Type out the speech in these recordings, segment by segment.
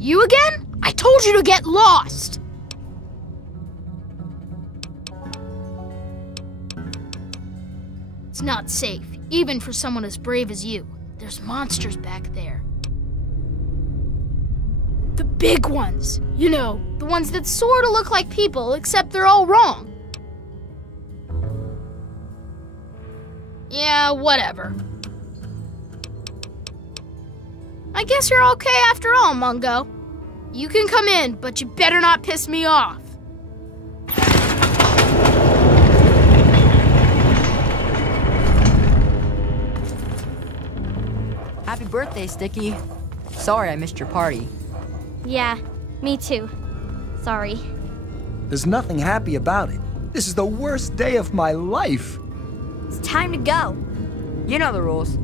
You again? I told you to get lost! It's not safe, even for someone as brave as you. There's monsters back there. The big ones. You know, the ones that sort of look like people, except they're all wrong. Yeah, whatever. I guess you're okay after all, Mungo. You can come in, but you better not piss me off. Happy birthday, Sticky. Sorry I missed your party. Yeah, me too. Sorry. There's nothing happy about it. This is the worst day of my life. It's time to go. You know the rules.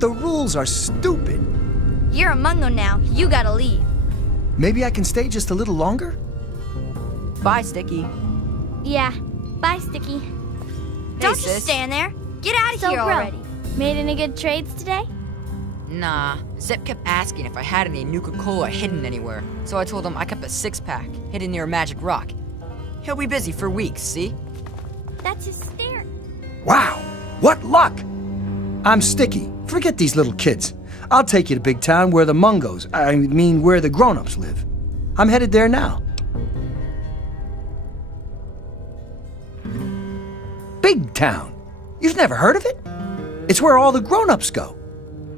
The rules are stupid. You're a Mungo now. You gotta leave. Maybe I can stay just a little longer? Bye, Sticky. Yeah. Bye, Sticky. Don't just sis. stand there. Get out of here already. Made any good trades today? Nah. Zep kept asking if I had any Nuka-Cola hidden anywhere, so I told him I kept a six-pack hidden near a magic rock. He'll be busy for weeks, see? That's hysterical. Wow, what luck! I'm Sticky. Forget these little kids. I'll take you to Big Town where the Mungos, I mean where the grown-ups live. I'm headed there now. Big Town? You've never heard of it? It's where all the grown-ups go.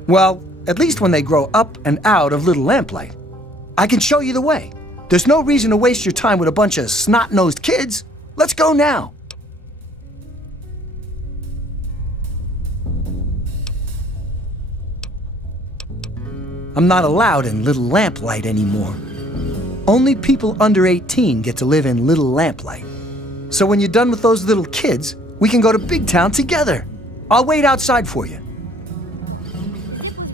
Well, at least when they grow up and out of little Lamplight. I can show you the way. There's no reason to waste your time with a bunch of snot-nosed kids. Let's go now. I'm not allowed in Little Lamplight anymore. Only people under 18 get to live in Little Lamplight. So when you're done with those little kids, we can go to Big Town together. I'll wait outside for you.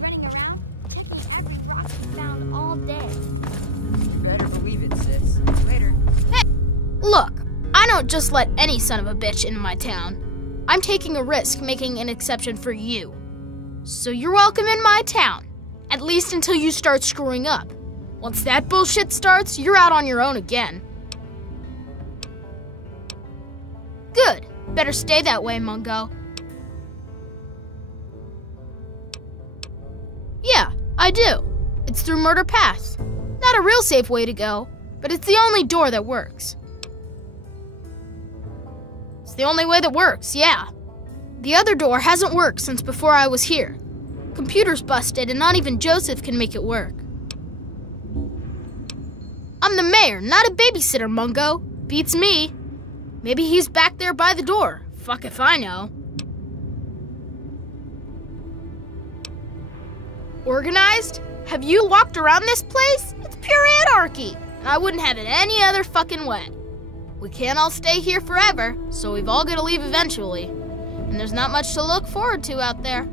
Running around, picking every rock we found all day. Better believe it, sis. Later. Hey, look, I don't just let any son of a bitch into my town. I'm taking a risk making an exception for you. So you're welcome in my town. At least until you start screwing up. Once that bullshit starts, you're out on your own again. Good. Better stay that way, Mungo. Yeah, I do. It's through Murder Pass. Not a real safe way to go, but it's the only door that works. It's the only way that works, yeah. The other door hasn't worked since before I was here. Computer's busted and not even Joseph can make it work. I'm the mayor, not a babysitter, Mungo. Beats me. Maybe he's back there by the door. Fuck if I know. Organized? Have you walked around this place? It's pure anarchy, and I wouldn't have it any other fucking way. We can't all stay here forever, so we've all got to leave eventually. And there's not much to look forward to out there.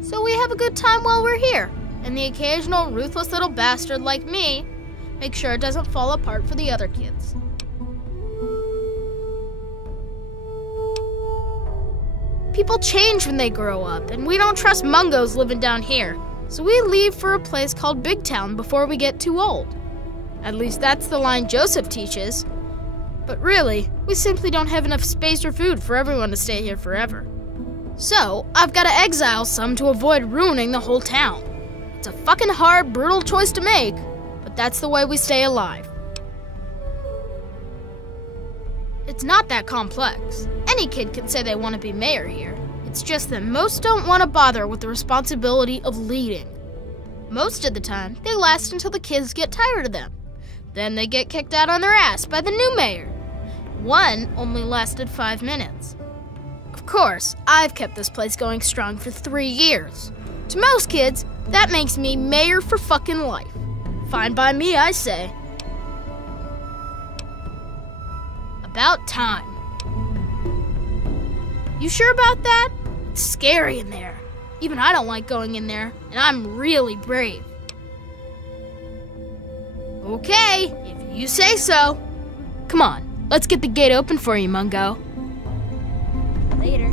So we have a good time while we're here, and the occasional ruthless little bastard like me make sure it doesn't fall apart for the other kids. People change when they grow up, and we don't trust Mungos living down here, so we leave for a place called Big Town before we get too old. At least that's the line Joseph teaches. But really, we simply don't have enough space or food for everyone to stay here forever. So, I've got to exile some to avoid ruining the whole town. It's a fucking hard, brutal choice to make, but that's the way we stay alive. It's not that complex. Any kid can say they want to be mayor here. It's just that most don't want to bother with the responsibility of leading. Most of the time, they last until the kids get tired of them. Then they get kicked out on their ass by the new mayor. One only lasted 5 minutes. Of course, I've kept this place going strong for 3 years. To most kids, that makes me mayor for fucking life. Fine by me, I say. About time. You sure about that? It's scary in there. Even I don't like going in there, and I'm really brave. Okay, if you say so. Come on, let's get the gate open for you, Mungo. Later.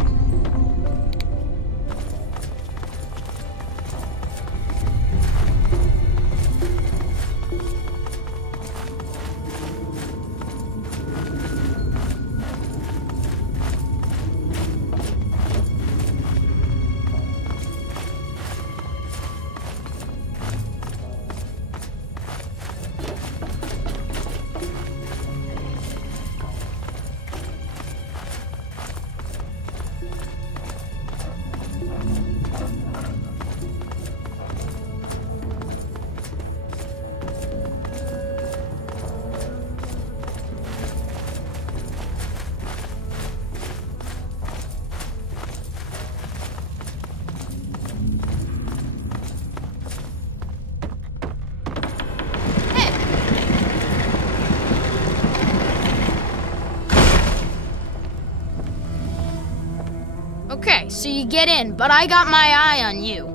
Okay, so you get in, but I got my eye on you.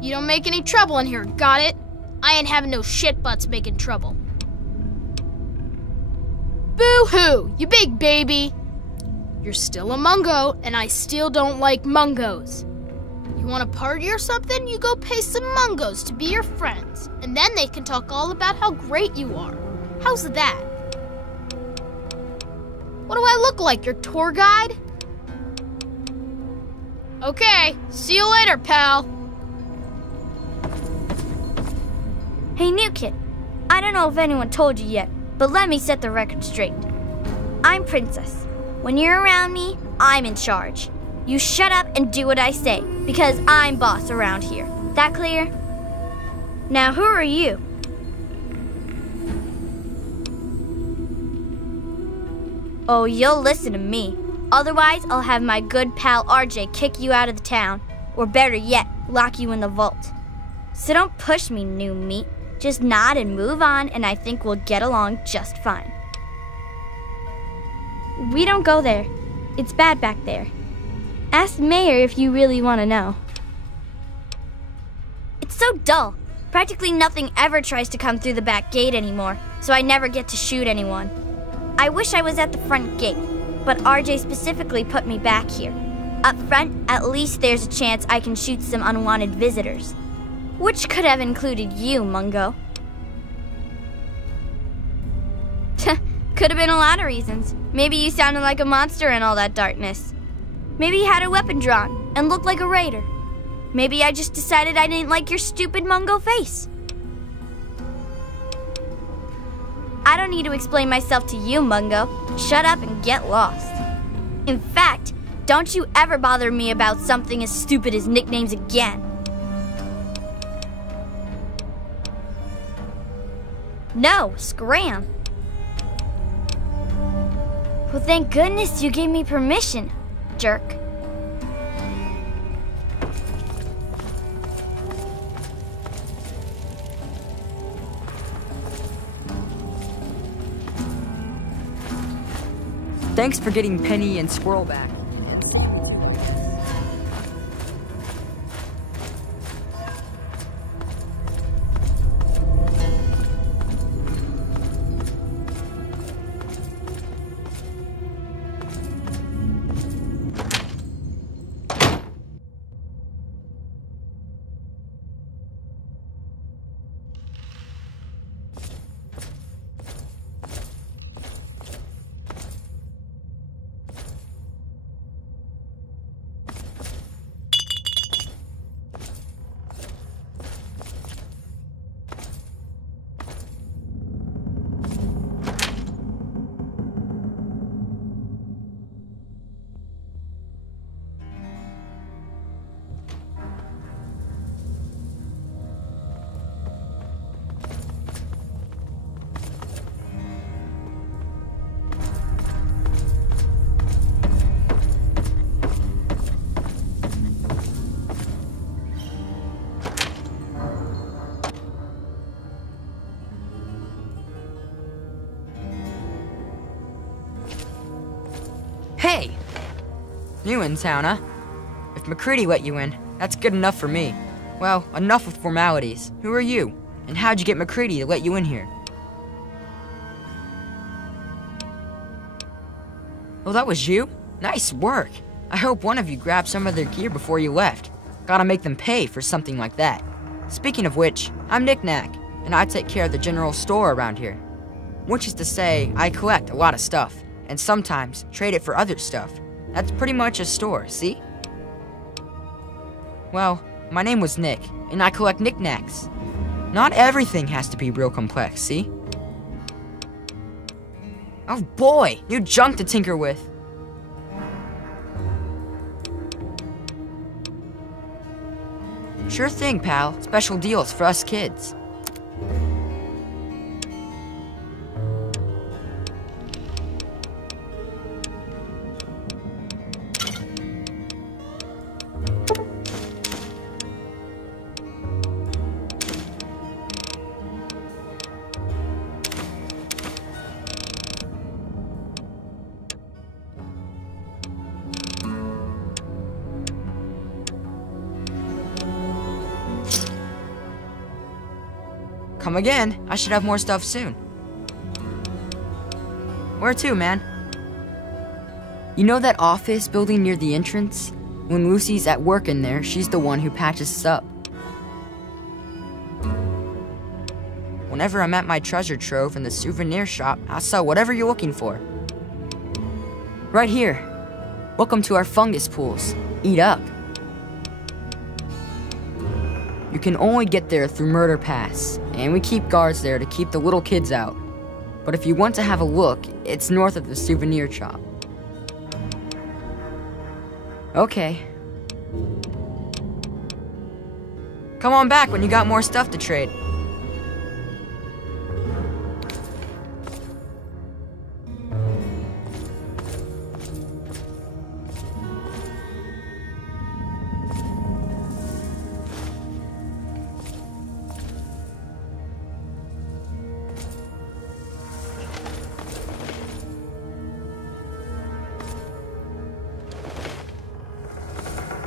You don't make any trouble in here, got it? I ain't having no shit butts making trouble. Boo-hoo, you big baby. You're still a Mungo, and I still don't like Mungos. You want a party or something? You go pay some Mungos to be your friends, and then they can talk all about how great you are. How's that? What do I look like, your tour guide? Okay, see you later, pal. Hey, new kid. I don't know if anyone told you yet, but let me set the record straight. I'm Princess. When you're around me, I'm in charge. You shut up and do what I say, because I'm boss around here. That clear? Now, who are you? Oh, you'll listen to me. Otherwise, I'll have my good pal RJ kick you out of the town, or better yet, lock you in the vault. So don't push me, new meat. Just nod and move on, and I think we'll get along just fine. We don't go there. It's bad back there. Ask Mayor if you really want to know. It's so dull. Practically nothing ever tries to come through the back gate anymore, so I never get to shoot anyone. I wish I was at the front gate, but RJ specifically put me back here. Up front, at least there's a chance I can shoot some unwanted visitors. Which could have included you, Mungo. Could have been a lot of reasons. Maybe you sounded like a monster in all that darkness. Maybe you had a weapon drawn and looked like a raider. Maybe I just decided I didn't like your stupid Mungo face. I don't need to explain myself to you, Mungo. Shut up and get lost. In fact, don't you ever bother me about something as stupid as nicknames again. No, scram. Well, thank goodness you gave me permission, jerk. Thanks for getting Penny and Squirrel back. Hey! New in town, huh? If McCready let you in, That's good enough for me. Well, enough with formalities. Who are you? And how'd you get McCready to let you in here? Oh, that was you? Nice work. I hope one of you grabbed some of their gear before you left. Gotta make them pay for something like that. Speaking of which, I'm Knick-Knack, and I take care of the general store around here. Which is to say, I collect a lot of stuff, and sometimes trade it for other stuff. That's pretty much a store, see? Well, my name was Nick, and I collect knickknacks. Not everything has to be real complex, see? Oh boy, new junk to tinker with. Sure thing, pal. Special deals for us kids. Come again. I should have more stuff soon. Where to, man? You know that office building near the entrance? When Lucy's at work in there, she's the one who patches us up. Whenever I'm at my treasure trove in the souvenir shop, I'll sell whatever you're looking for. Right here. Welcome to our fungus pools. Eat up. You can only get there through Murder Pass, and we keep guards there to keep the little kids out. But if you want to have a look, it's north of the souvenir shop. Okay. Come on back when you got more stuff to trade.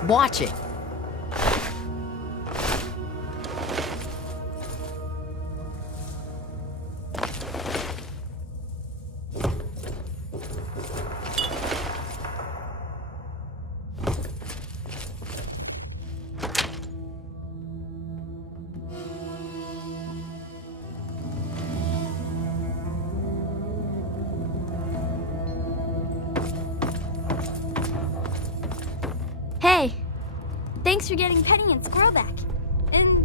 Watch it. Hey, thanks for getting Penny and Squirrel back. And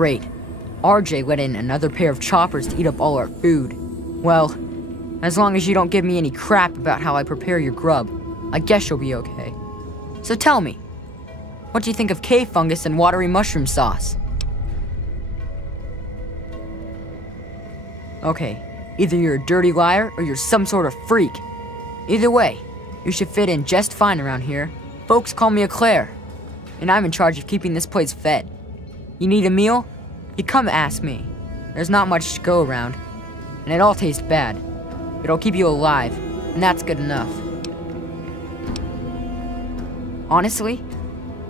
Great. RJ let in another pair of choppers to eat up all our food. Well, as long as you don't give me any crap about how I prepare your grub, I guess you'll be okay. So tell me, what do you think of cave fungus and watery mushroom sauce? Okay, either you're a dirty liar or you're some sort of freak. Either way, you should fit in just fine around here. Folks call me Eclair, and I'm in charge of keeping this place fed. You need a meal? You come ask me. There's not much to go around, and it all tastes bad. It'll keep you alive, and that's good enough. Honestly,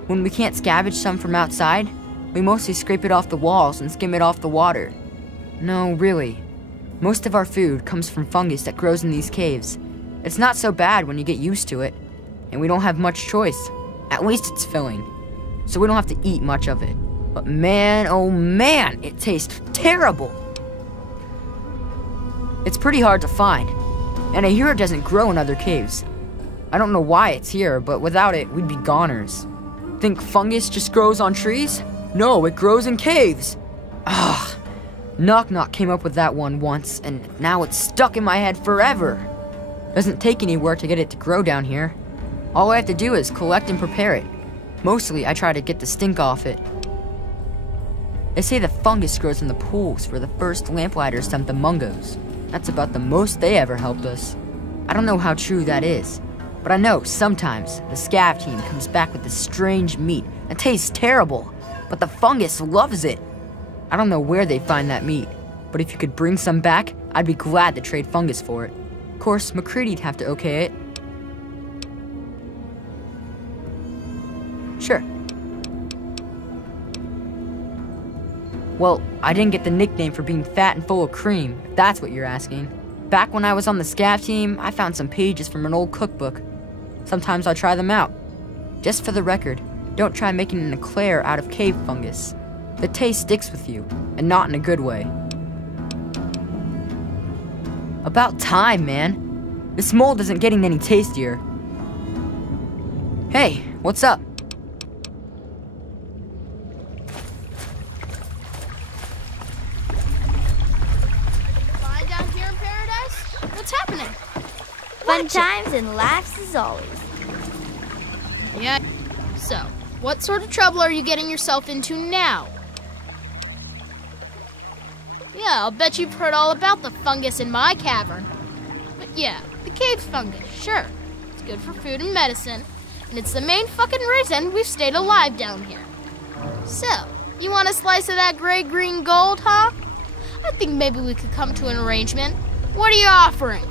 when we can't scavenge some from outside, we mostly scrape it off the walls and skim it off the water. No, really. Most of our food comes from fungus that grows in these caves. It's not so bad when you get used to it, and we don't have much choice. At least it's filling, so we don't have to eat much of it. But man, oh man, it tastes terrible. It's pretty hard to find, and I hear it doesn't grow in other caves. I don't know why it's here, but without it, we'd be goners. Think fungus just grows on trees? No, it grows in caves. Ugh, Knock Knock came up with that one once, and now it's stuck in my head forever. Doesn't take any work to get it to grow down here. All I have to do is collect and prepare it. Mostly, I try to get the stink off it. They say the fungus grows in the pools where the first lamplighters dumped the mungos. That's about the most they ever helped us. I don't know how true that is, but I know sometimes the scav team comes back with this strange meat that tastes terrible, but the fungus loves it. I don't know where they find that meat, but if you could bring some back, I'd be glad to trade fungus for it. Of course, McCready'd have to okay it. Sure. Well, I didn't get the nickname for being fat and full of cream, if that's what you're asking. Back when I was on the scav team, I found some pages from an old cookbook. Sometimes I'll try them out. Just for the record, don't try making an eclair out of cave fungus. The taste sticks with you, and not in a good way. About time, man. This mold isn't getting any tastier. Hey, what's up? Fine down here in paradise? What's happening? Fun times and laughs as always. Yeah. So, what sort of trouble are you getting yourself into now? Yeah, I'll bet you've heard all about the fungus in my cavern. But yeah, the cave fungus, sure. It's good for food and medicine, and it's the main fucking reason we've stayed alive down here. So, you want a slice of that gray-green gold, huh? I think maybe we could come to an arrangement. What are you offering?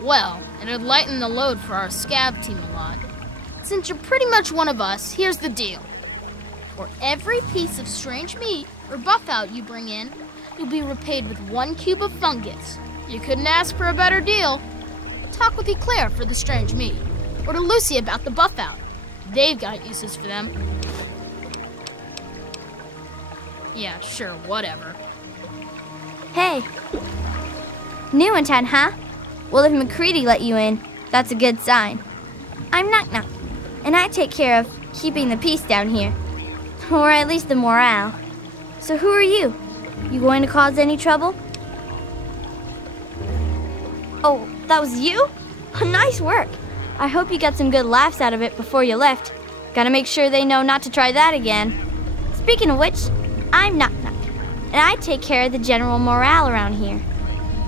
Well, it'd lighten the load for our scav team a lot. Since you're pretty much one of us, here's the deal. For every piece of strange meat or buff out you bring in, you'll be repaid with 1 cube of fungus. You couldn't ask for a better deal. Talk with Eclair for the strange meat, or to Lucy about the buff out. They've got uses for them. Yeah, sure, whatever. Hey. New in town, huh? Well, if McCready let you in, that's a good sign. I'm Knock Knock, and I take care of keeping the peace down here. Or at least the morale. So who are you? You going to cause any trouble? Oh, that was you? Nice work. I hope you got some good laughs out of it before you left. Gotta make sure they know not to try that again. Speaking of which, I'm Knock Knock, and I take care of the general morale around here.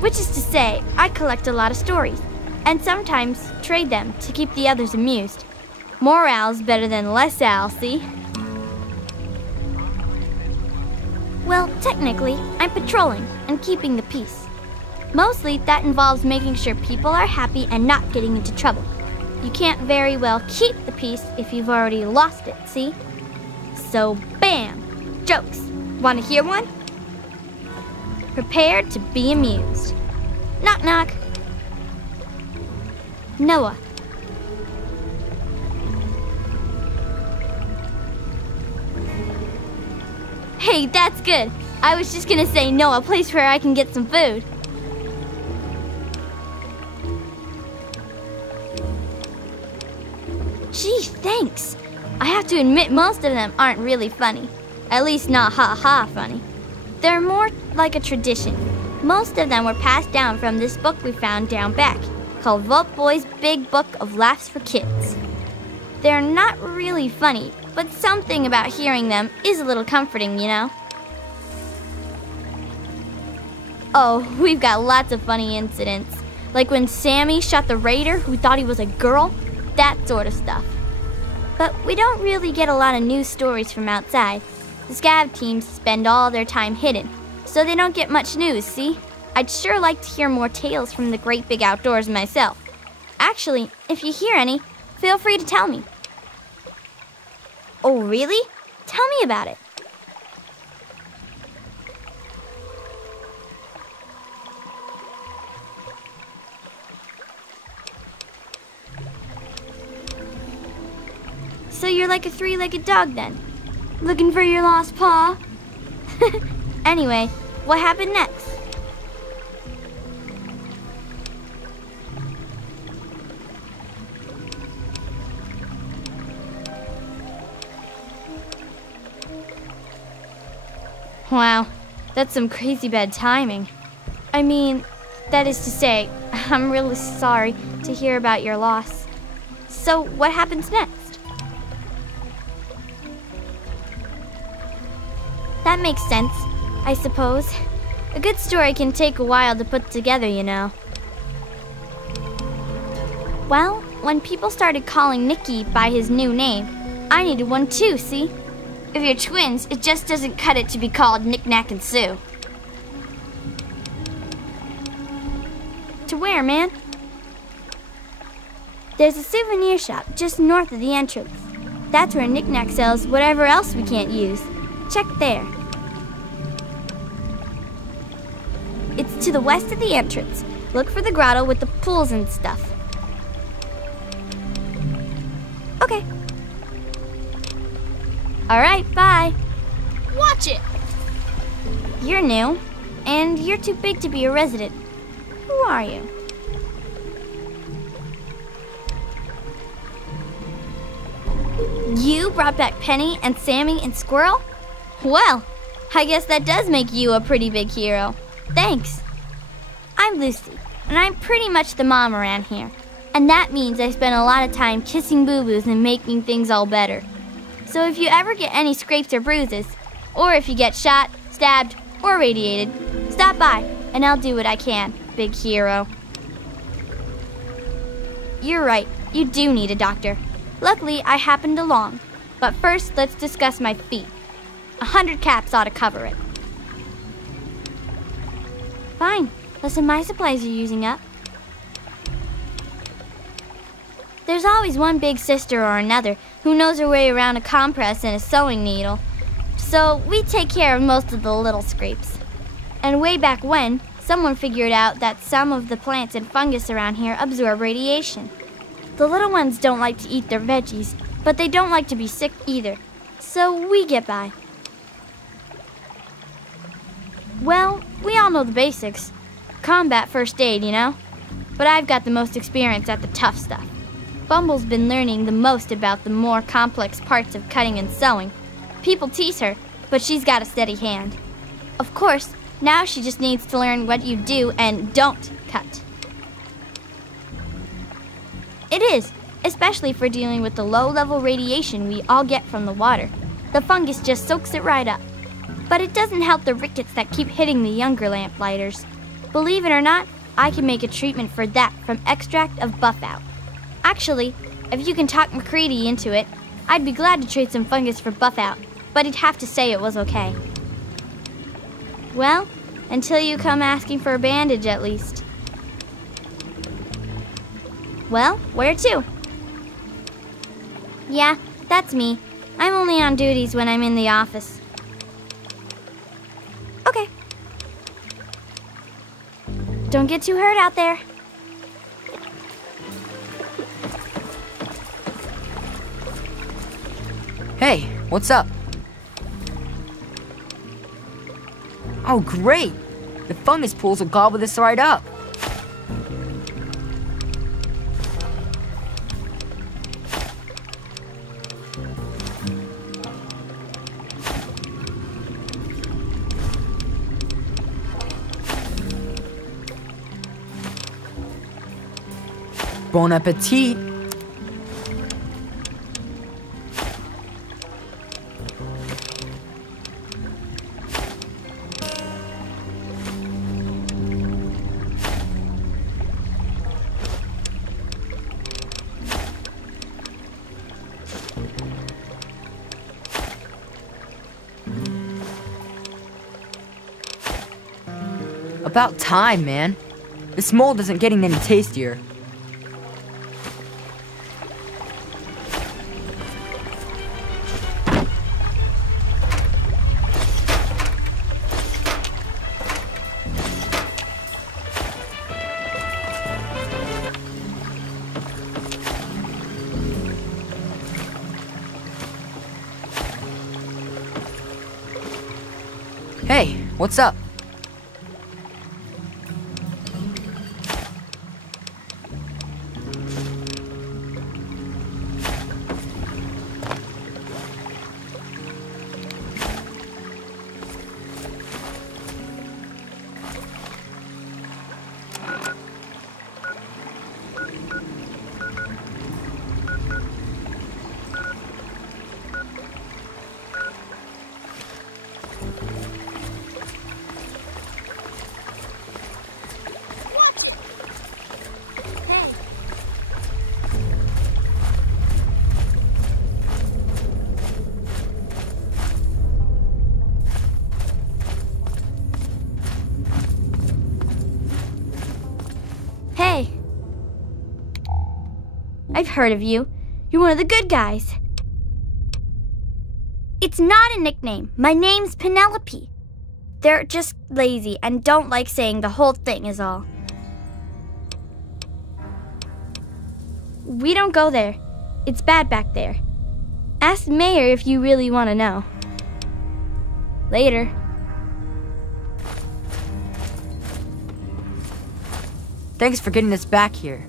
Which is to say, I collect a lot of stories, and sometimes trade them to keep the others amused. Morale's better than less al, see? Well, technically, I'm patrolling and keeping the peace. Mostly, that involves making sure people are happy and not getting into trouble. You can't very well keep the peace if you've already lost it, see? So, bam! Jokes. Want to hear one? Prepared to be amused. Knock knock. Noah. Hey, that's good. I was just gonna say Noah, a place where I can get some food. Gee, thanks. I have to admit most of them aren't really funny. At least not ha-ha funny. They're more like a tradition. Most of them were passed down from this book we found down back, called Vault Boy's Big Book of Laughs for Kids. They're not really funny, but something about hearing them is a little comforting, you know? Oh, we've got lots of funny incidents. Like when Sammy shot the raider who thought he was a girl, that sort of stuff. But we don't really get a lot of news stories from outside. The scav teams spend all their time hidden, so they don't get much news, see? I'd sure like to hear more tales from the great big outdoors myself. Actually, if you hear any, feel free to tell me. Oh, really? Tell me about it. So you're like a three-legged dog then? Looking for your lost paw? Anyway, what happened next? Wow, that's some crazy bad timing. I mean, that is to say, I'm really sorry to hear about your loss. So, what happens next? That makes sense, I suppose. A good story can take a while to put together, you know. Well, when people started calling Nicky by his new name, I needed one too, see? If you're twins, it just doesn't cut it to be called Knick Knack and Sue. To where, man? There's a souvenir shop just north of the entrance. That's where Knick Knack sells whatever else we can't use. Check there. It's to the west of the entrance. Look for the grotto with the pools and stuff. Okay. Alright, bye. Watch it! You're new, and you're too big to be a resident. Who are you? You brought back Penny and Sammy and Squirrel? Well, I guess that does make you a pretty big hero. Thanks. I'm Lucy, and I'm pretty much the mom around here. And that means I spend a lot of time kissing boo-boos and making things all better. So if you ever get any scrapes or bruises, or if you get shot, stabbed, or radiated, stop by, and I'll do what I can, big hero. You're right, you do need a doctor. Luckily, I happened along. But first, let's discuss my feet. 100 caps ought to cover it. Fine, listen, my supplies are using up. There's always one big sister or another who knows her way around a compress and a sewing needle. So we take care of most of the little scrapes. And way back when, someone figured out that some of the plants and fungus around here absorb radiation. The little ones don't like to eat their veggies, but they don't like to be sick either. So we get by. Well, we all know the basics. Combat first aid, you know? But I've got the most experience at the tough stuff. Bumble's been learning the most about the more complex parts of cutting and sewing. People tease her, but she's got a steady hand. Of course, now she just needs to learn what you do and don't cut. It is, especially for dealing with the low-level radiation we all get from the water. The fungus just soaks it right up. But it doesn't help the rickets that keep hitting the younger lamplighters. Believe it or not, I can make a treatment for that from extract of Buffout. Actually, if you can talk McCready into it, I'd be glad to trade some fungus for Buffout, but he'd have to say it was okay. Well, until you come asking for a bandage at least. Well, where to? Yeah, that's me. I'm only on duties when I'm in the office. Okay. Don't get too hurt out there. Hey, what's up? Oh, great! The fungus pools will gobble this right up. Bon appetit! About time, man. This mold isn't getting any tastier. Hey, what's up? I've heard of you. You're one of the good guys. It's not a nickname. My name's Penelope. They're just lazy and don't like saying the whole thing is all. We don't go there. It's bad back there. Ask the mayor if you really want to know. Later. Thanks for getting us back here.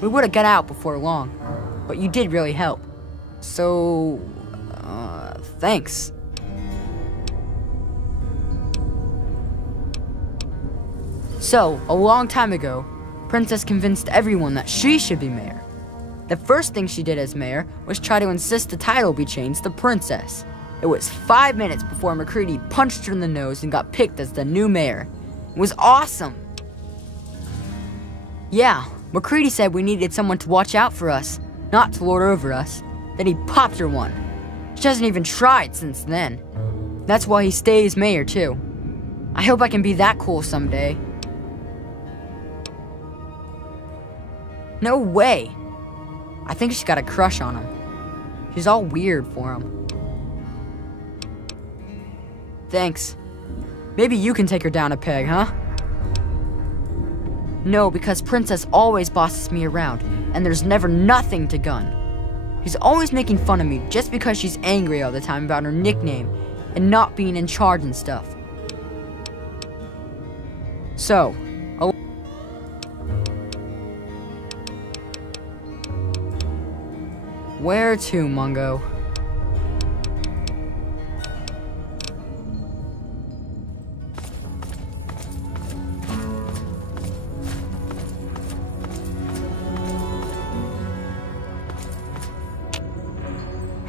We would have got out before long, but you did really help. So, thanks. So, a long time ago, Princess convinced everyone that she should be mayor. The first thing she did as mayor was try to insist the title be changed to Princess. It was 5 minutes before McCready punched her in the nose and got picked as the new mayor. It was awesome. Yeah, McCready said we needed someone to watch out for us, not to lord over us. Then he popped her one. She hasn't even tried since then. That's why he stays mayor, too. I hope I can be that cool someday. No way. I think she's got a crush on him. She's all weird for him. Thanks. Maybe you can take her down a peg, huh? No, because Princess always bosses me around, and there's never nothing to gun. She's always making fun of me just because she's angry all the time about her nickname and not being in charge and stuff. So, where to, Mungo?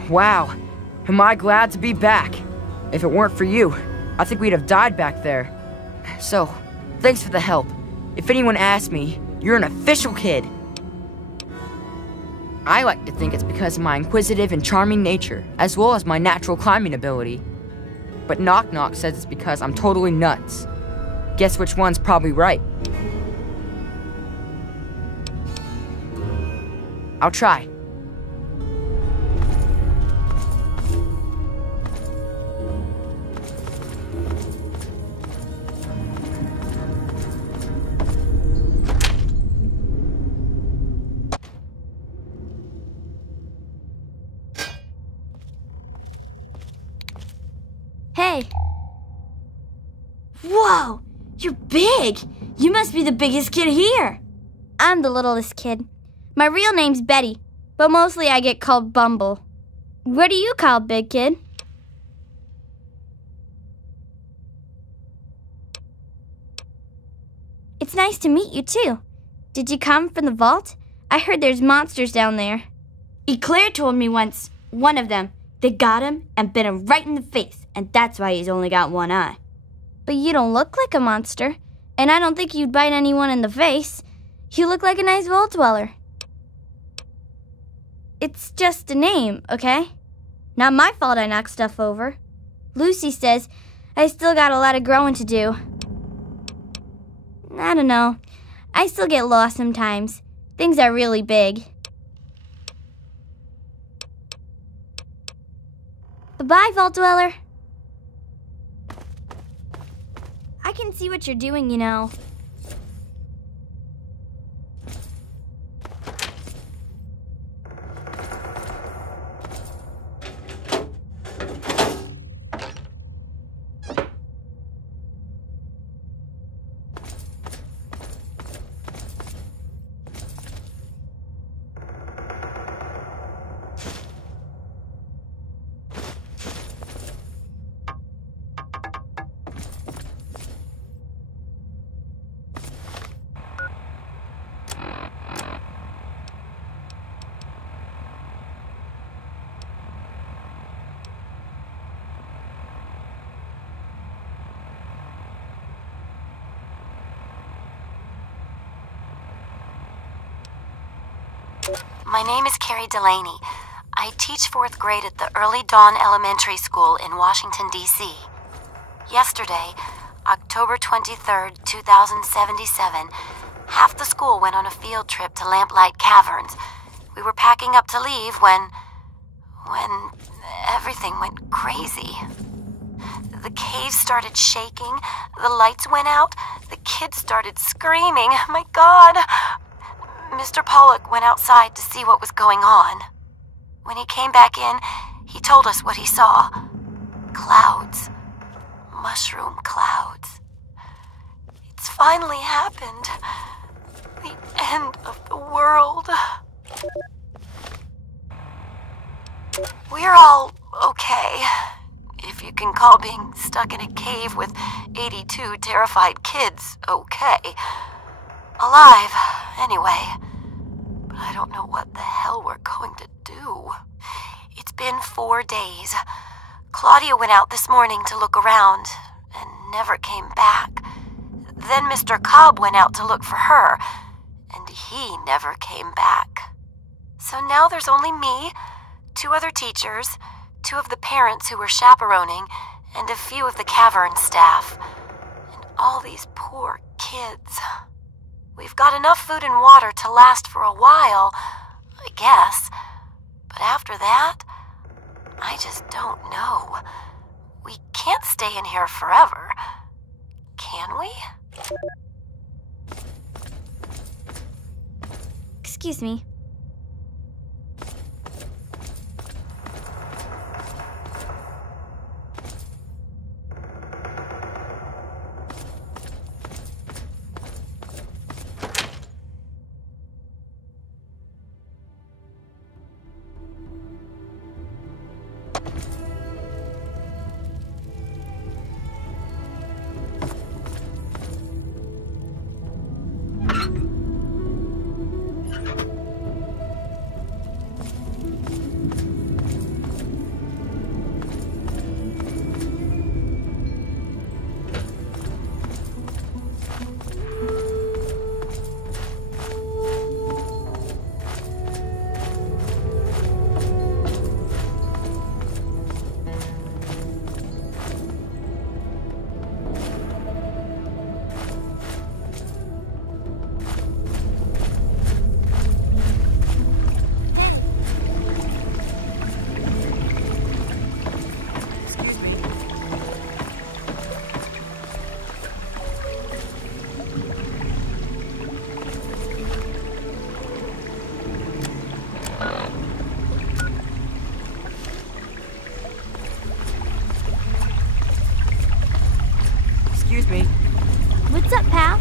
Wow, am I glad to be back. If it weren't for you, I think we'd have died back there. So, thanks for the help. If anyone asks me, you're an official kid. I like to think it's because of my inquisitive and charming nature, as well as my natural climbing ability. But Knock Knock says it's because I'm totally nuts. Guess which one's probably right. I'll try. Hey. Whoa, you're big. You must be the biggest kid here. I'm the littlest kid. My real name's Betty, but mostly I get called Bumble. What do you call big kid? It's nice to meet you too. Did you come from the vault? I heard there's monsters down there. Eclair told me once, one of them, they got him and bit him right in the face, and that's why he's only got one eye. But you don't look like a monster, and I don't think you'd bite anyone in the face. You look like a nice vault dweller. It's just a name, okay? Not my fault I knocked stuff over. Lucy says I still got a lot of growing to do. I don't know. I still get lost sometimes. Things are really big. Bye-bye, Vault Dweller. I can see what you're doing, you know. My name is Carrie Delaney. I teach 4th grade at the Early Dawn Elementary School in Washington, D.C. Yesterday, October 23rd, 2077, half the school went on a field trip to Lamplight Caverns. We were packing up to leave when everything went crazy. The cave started shaking, the lights went out, the kids started screaming. My God! Mr. Pollock went outside to see what was going on. When he came back in, he told us what he saw. Clouds. Mushroom clouds. It's finally happened. The end of the world. We're all okay. If you can call being stuck in a cave with 82 terrified kids okay. Alive, anyway. But I don't know what the hell we're going to do. It's been 4 days. Claudia went out this morning to look around and never came back. Then Mr. Cobb went out to look for her, and he never came back. So now there's only me, 2 other teachers, 2 of the parents who were chaperoning, and a few of the cavern staff. And all these poor kids. We've got enough food and water to last for a while, I guess. But after that, I just don't know. We can't stay in here forever. Can we? Excuse me. Excuse me. What's up, pal?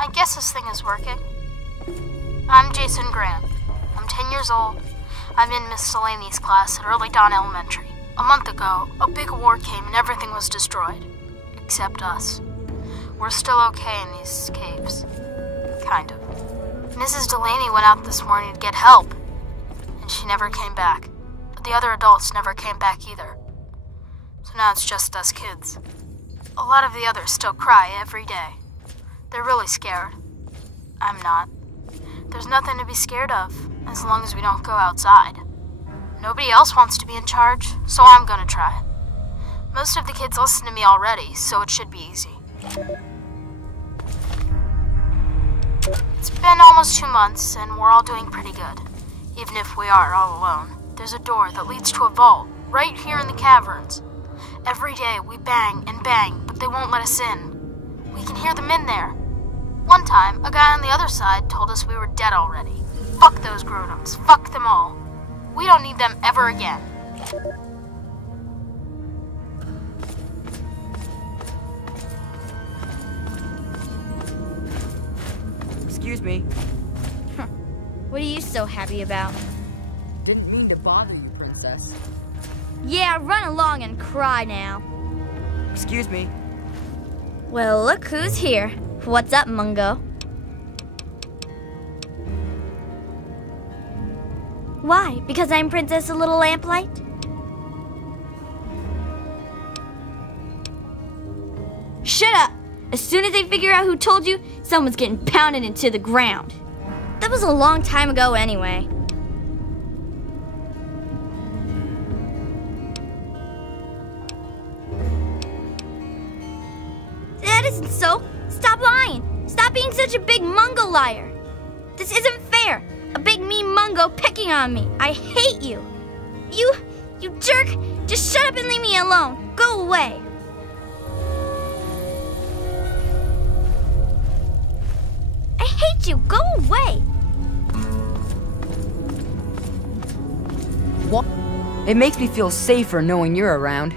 I guess this thing is working. I'm Jason Grant. I'm 10 years old. I'm in Miss Delaney's class at Early Dawn Elementary. A month ago, a big war came and everything was destroyed. Except us. We're still okay in these caves. Kind of. Mrs. Delaney went out this morning to get help, and she never came back. But the other adults never came back either. So now it's just us kids. A lot of the others still cry every day. They're really scared. I'm not. There's nothing to be scared of, as long as we don't go outside. Nobody else wants to be in charge, so I'm gonna try. Most of the kids listen to me already, so it should be easy. It's been almost 2 months, and we're all doing pretty good. Even if we are all alone. There's a door that leads to a vault, right here in the caverns. Every day we bang and bang, but they won't let us in. We can hear them in there. One time, a guy on the other side told us we were dead already. Fuck those grown-ups. Fuck them all. We don't need them ever again. Excuse me. What are you so happy about? Didn't mean to bother you, princess. Yeah, run along and cry now. Excuse me. Well, look who's here. What's up, Mungo? Why? Because I'm Princess of Little Lamplight? Shut up! As soon as they figure out who told you, someone's getting pounded into the ground. That was a long time ago anyway. That isn't so. Stop lying. Stop being such a big Mungo liar. This isn't fair. A big mean Mungo picking on me. I hate you. You jerk. Just shut up and leave me alone. Go away. I hate you. Go away. What? It makes me feel safer knowing you're around.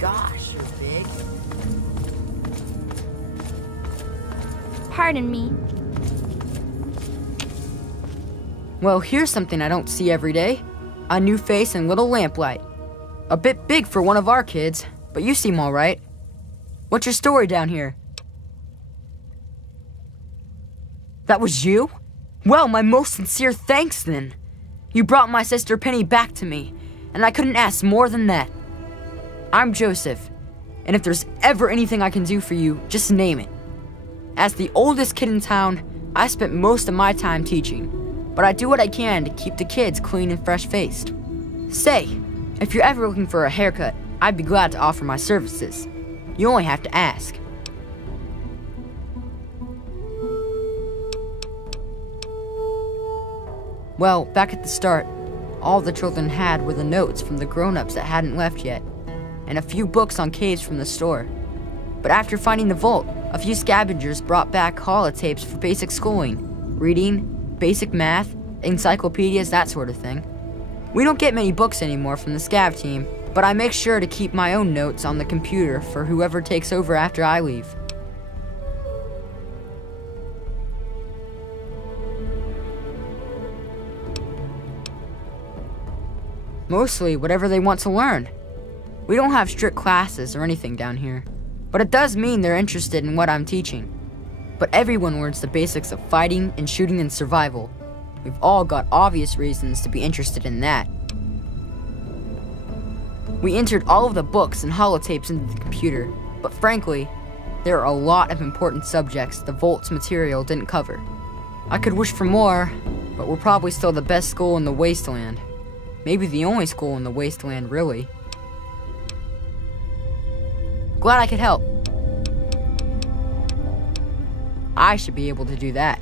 Gosh, you're big. Pardon me. Well, here's something I don't see every day. A new face and little Lamplight. A bit big for one of our kids, but you seem all right. What's your story down here? That was you? Well, my most sincere thanks then. You brought my sister Penny back to me, and I couldn't ask more than that. I'm Joseph, and if there's ever anything I can do for you, just name it. As the oldest kid in town, I spent most of my time teaching, but I do what I can to keep the kids clean and fresh-faced. Say, if you're ever looking for a haircut, I'd be glad to offer my services. You only have to ask. Well, back at the start, all the children had were the notes from the grown-ups that hadn't left yet, and a few books on caves from the store. But after finding the vault, a few scavengers brought back holotapes for basic schooling, reading, basic math, encyclopedias, that sort of thing. We don't get many books anymore from the scav team, but I make sure to keep my own notes on the computer for whoever takes over after I leave. Mostly whatever they want to learn. We don't have strict classes or anything down here, but it does mean they're interested in what I'm teaching. But everyone learns the basics of fighting and shooting and survival. We've all got obvious reasons to be interested in that. We entered all of the books and holotapes into the computer, but frankly, there are a lot of important subjects the Vault's material didn't cover. I could wish for more, but we're probably still the best school in the Wasteland. Maybe the only school in the Wasteland, really. Glad I could help. I should be able to do that.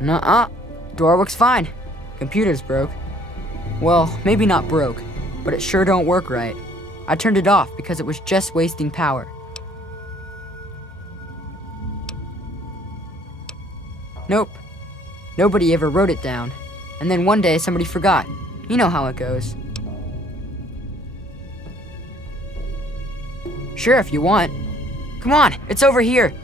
Nuh-uh. Door looks fine. Computer's broke. Well, maybe not broke, but it sure don't work right. I turned it off because it was just wasting power. Nope. Nobody ever wrote it down. And then one day somebody forgot. You know how it goes. Sure, if you want. Come on, it's over here.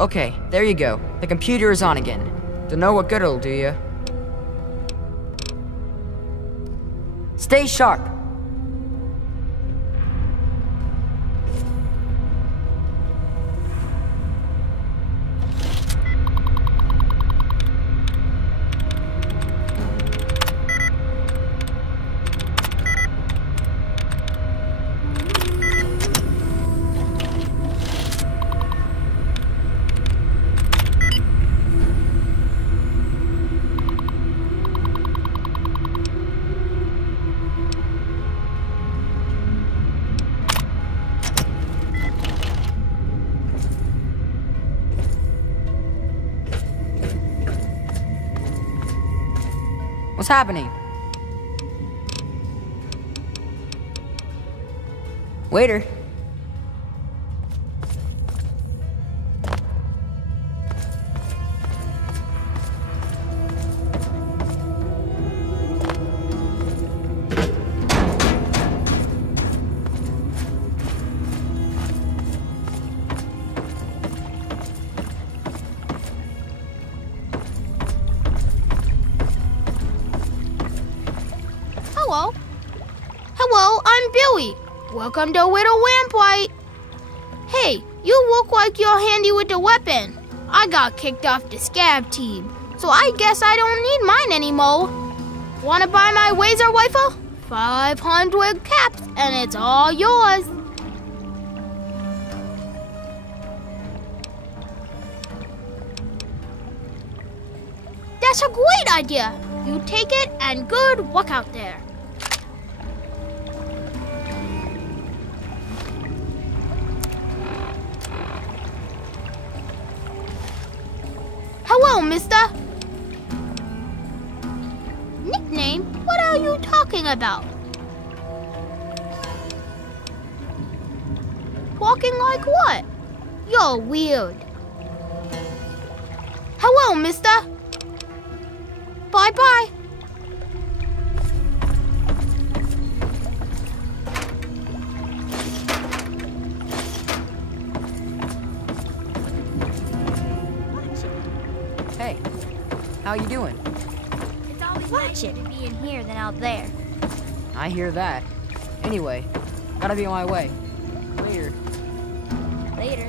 Okay, there you go. The computer is on again. Don't know what good it'll do you. Stay sharp. What's happening? Waiter. Hello. Hello, I'm Billy. Welcome to Widow Lamplight. Hey, you look like you're handy with the weapon. I got kicked off the scab team, so I guess I don't need mine anymore. Wanna buy my laser rifle? 500 caps, and it's all yours. That's a great idea. You take it, and good luck out there. Hello, mister. Nickname? What are you talking about? Walking like what? You're weird. Hello, mister. Bye-bye. Hey, how you doing? It's always nicer to be in here than out there. I hear that. Anyway, gotta be on my way. Later. Later.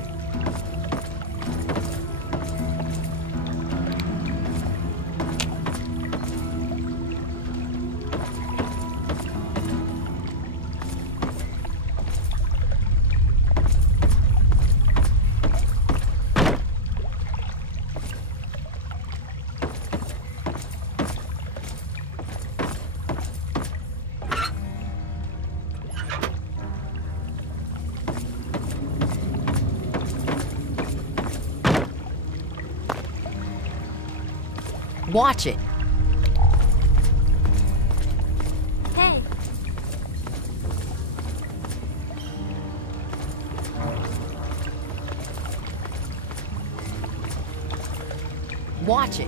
Watch it. Hey. Watch it.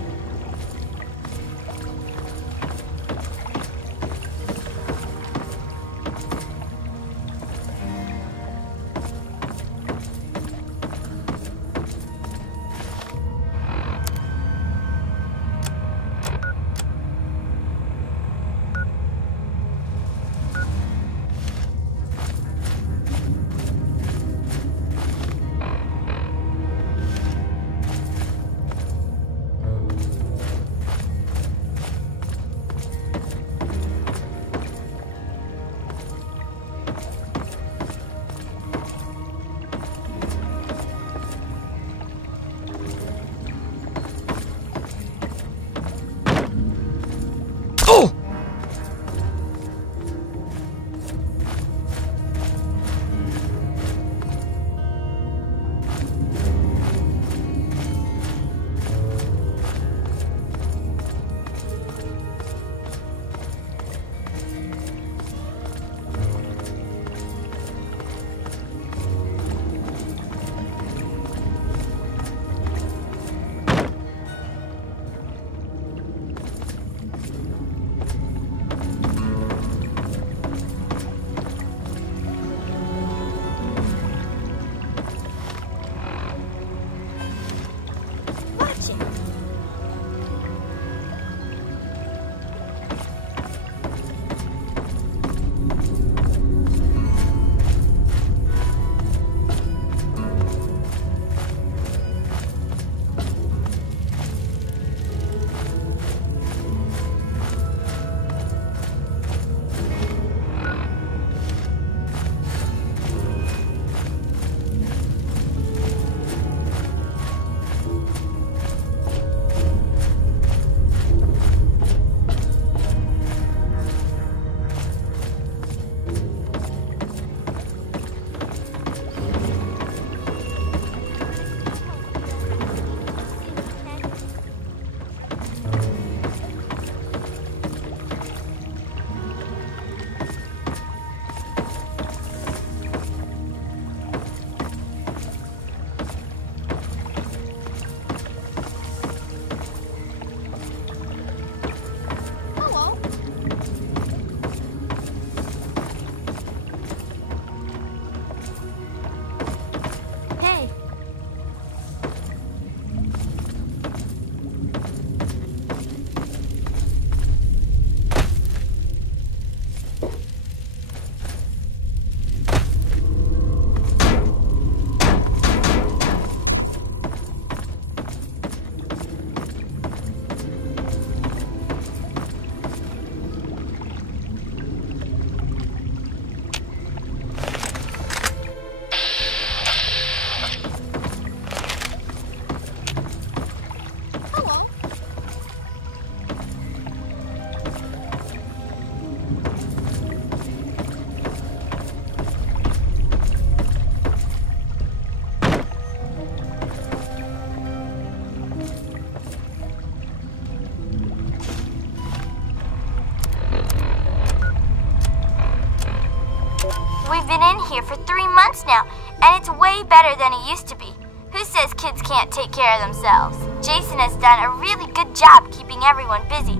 months now, and it's way better than it used to be. Who says kids can't take care of themselves? Jason has done a really good job keeping everyone busy.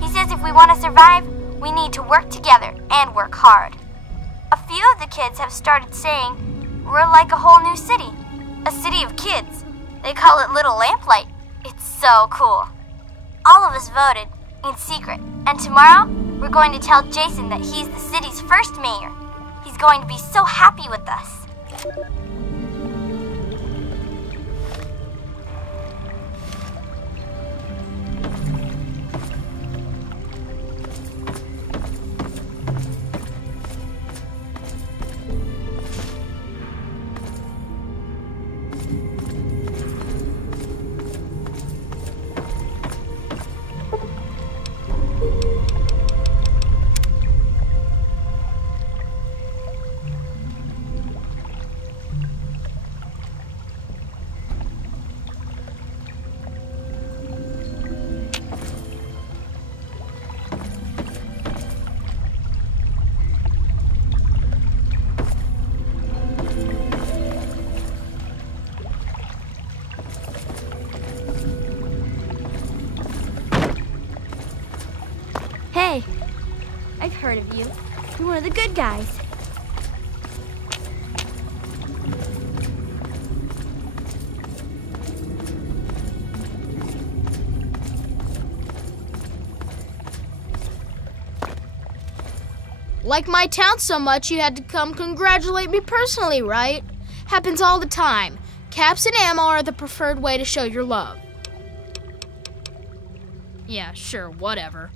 He says if we want to survive, we need to work together and work hard. A few of the kids have started saying we're like a whole new city. A city of kids. They call it Little Lamplight. It's so cool. All of us voted in secret, and tomorrow we're going to tell Jason that he's the city's first mayor. He's going to be so happy with us. Hey, I've heard of you. You're one of the good guys. Like my town so much you had to come congratulate me personally, right? Happens all the time. Caps and ammo are the preferred way to show your love. Yeah, sure, whatever.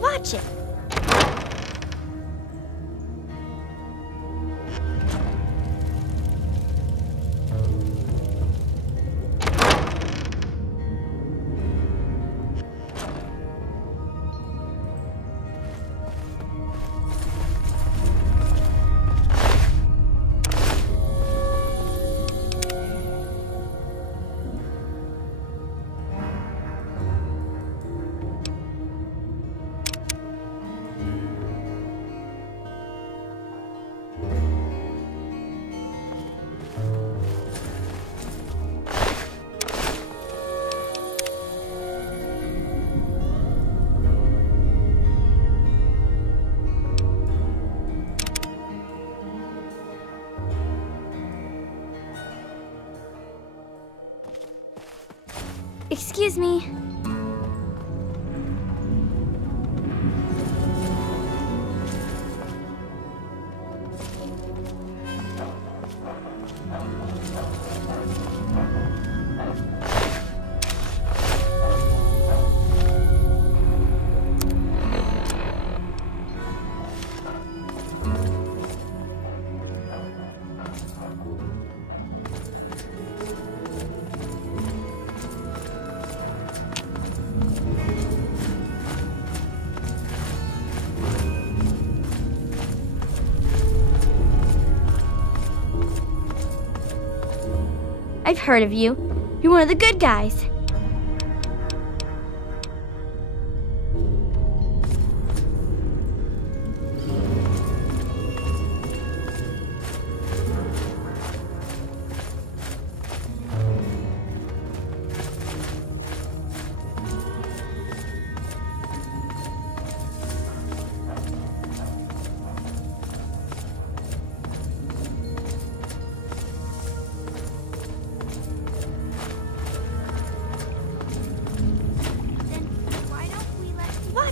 Watch it. Excuse me. I've heard of you. You're one of the good guys.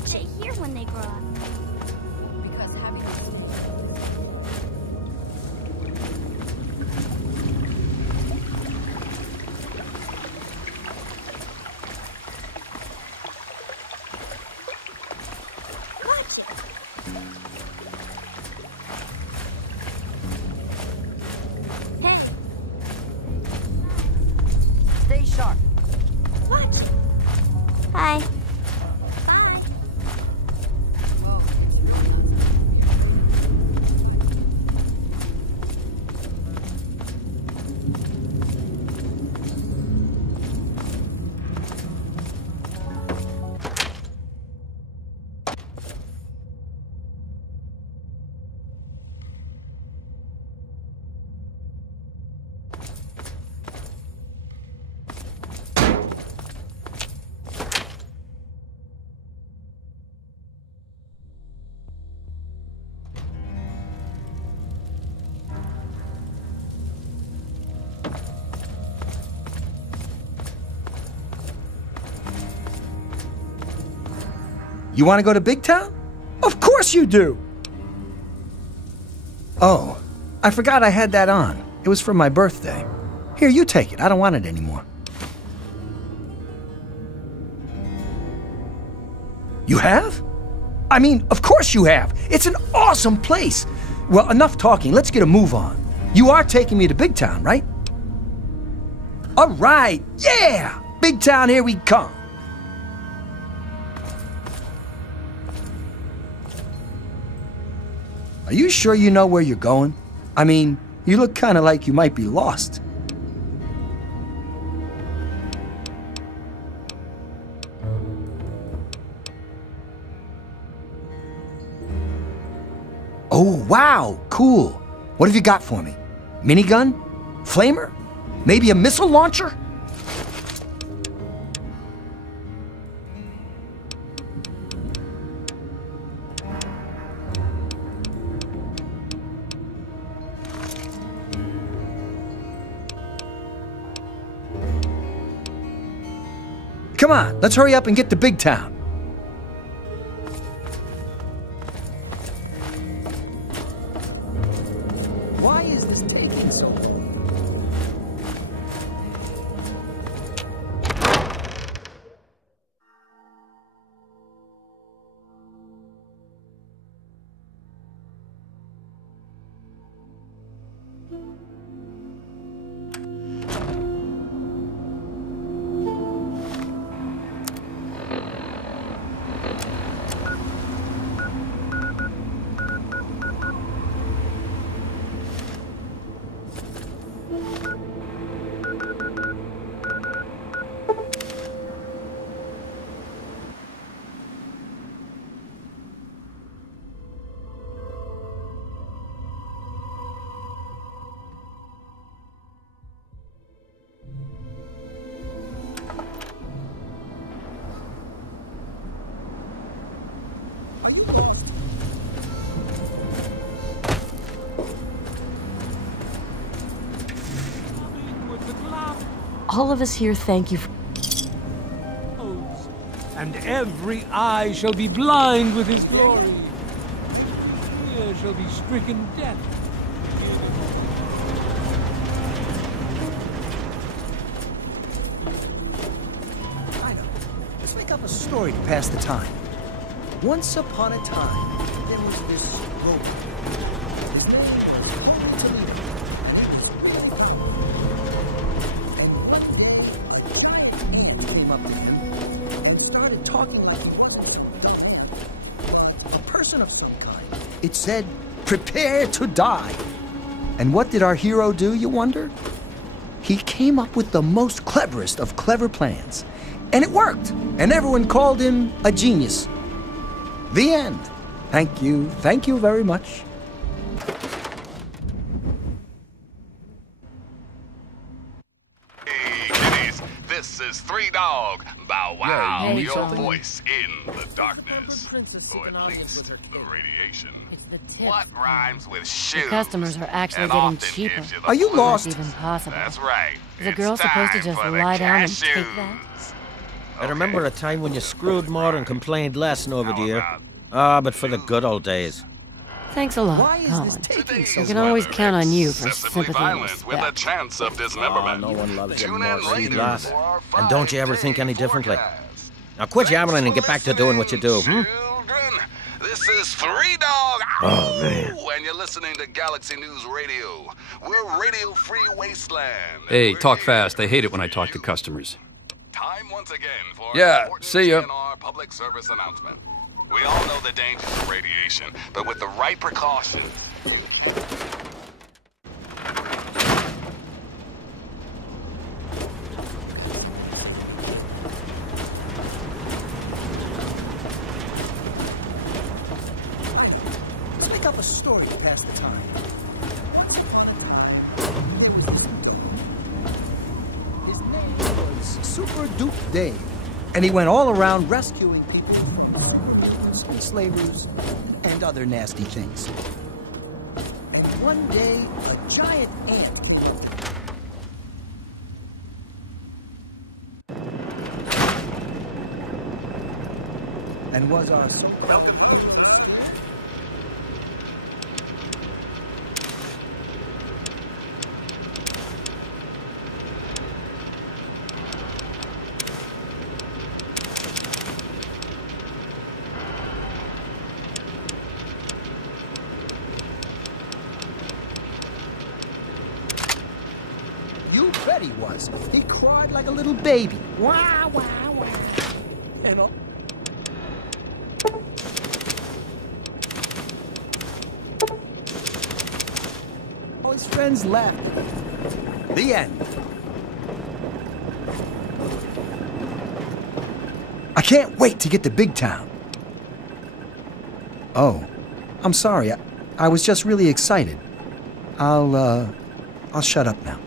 stay here when they grow up? Because having Watch it. Hey, stay sharp. watch. Hi. Bye. Whoa. You want to go to Big Town? Of course you do! Oh, I forgot I had that on. It was for my birthday. Here, you take it. I don't want it anymore. You have? I mean, of course you have. It's an awesome place. Well, enough talking. Let's get a move on. You are taking me to Big Town, right? All right. Yeah! Big Town, here we come. Are you sure you know where you're going? I mean, you look kind of like you might be lost. Oh, wow, cool. What have you got for me? Minigun? Flamer? Maybe a missile launcher? Come on, let's hurry up and get to Big Town. Why is this taking so long? All of us here thank you for... And every eye shall be blind with his glory. Here shall be stricken death. I know. Let's make up a story to pass the time. Once upon a time, there was this rover. His name was Toledo. Came up to him, started talking about a person of some kind. It said, "Prepare to die." And what did our hero do, you wonder? He came up with the most cleverest of clever plans. And it worked. And everyone called him a genius. The end. Thank you very much. Hey, kiddies, this is Three Dog. Bow wow, Hey, your Charlie. voice in the darkness. Or at least the radiation. It's the tips. What rhymes with shoes? The customers are actually and getting often cheaper. gives the Are you blues? lost? That's even possible. That's right. Is a It's girl supposed to time just for the lie down and cashews. take that? I remember a time when you screwed more and complained less, Nova dear. Ah, but for the good old days. Thanks a lot, Why is Colin. this taking so I can long? always count on you for Excessively sympathy and violent with a respect. chance of dismemberment. No one loves Tune getting more in seed later loss. for our And don't you ever think any 5-day differently. forecast. Now quit yammering and get back to doing what you do, Children, this is Three Dog. Oh, man. And you're listening to Galaxy News Radio. We're Radio Free Wasteland. Hey, We're talk here fast. I hate it when I for talk to you. customers. Time once again for Yeah, an important see ya. TNR public service announcement. We all know the dangers of radiation, but with the right precautions. Let's make up a story to pass the time. His name was Super Duke Dave, and he went all around rescuing people from enslavers and other nasty things. And one day, a giant ant and was our welcome. You bet he was. He cried like a little baby. Wah, wah, wah. And all. All his friends laughed. The end. I can't wait to get to Big Town. Oh, I'm sorry. I was just really excited. I'll shut up now.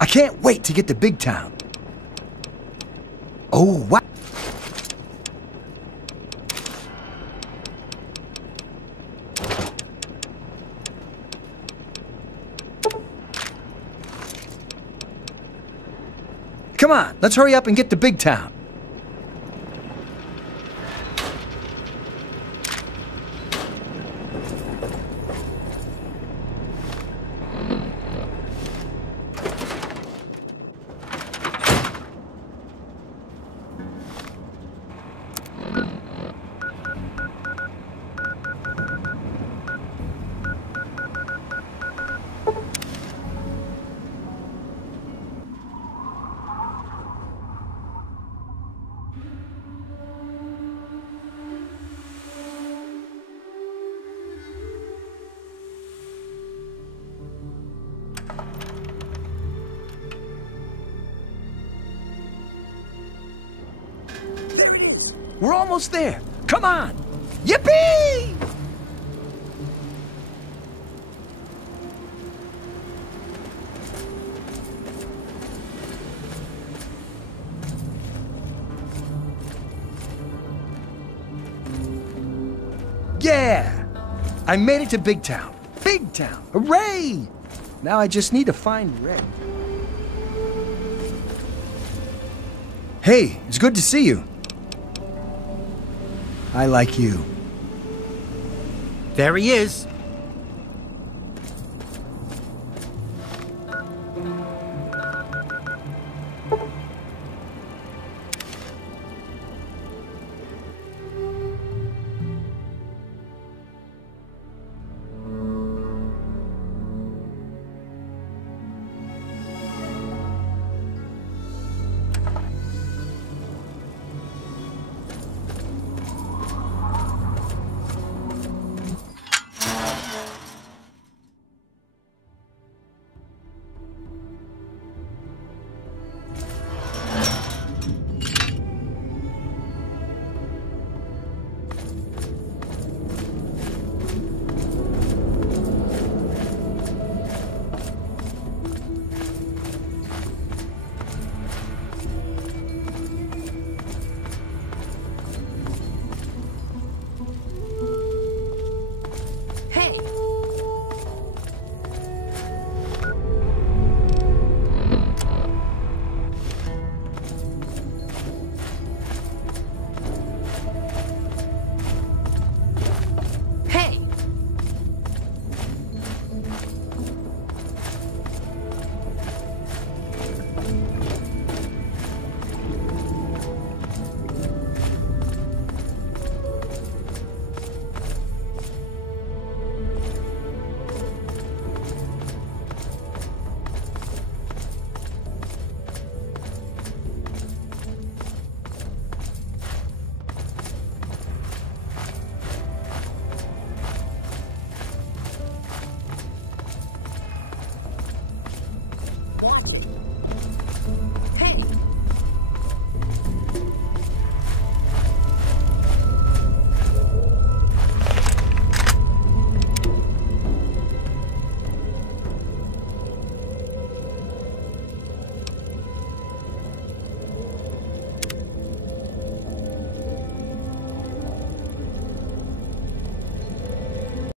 I can't wait to get to Big Town. Oh, what? Come on, let's hurry up and get to Big Town. We're almost there. Come on. Yippee! Yeah! I made it to Big Town. Big Town! Hooray! Now I just need to find Red. Hey, it's good to see you. I like you. There he is.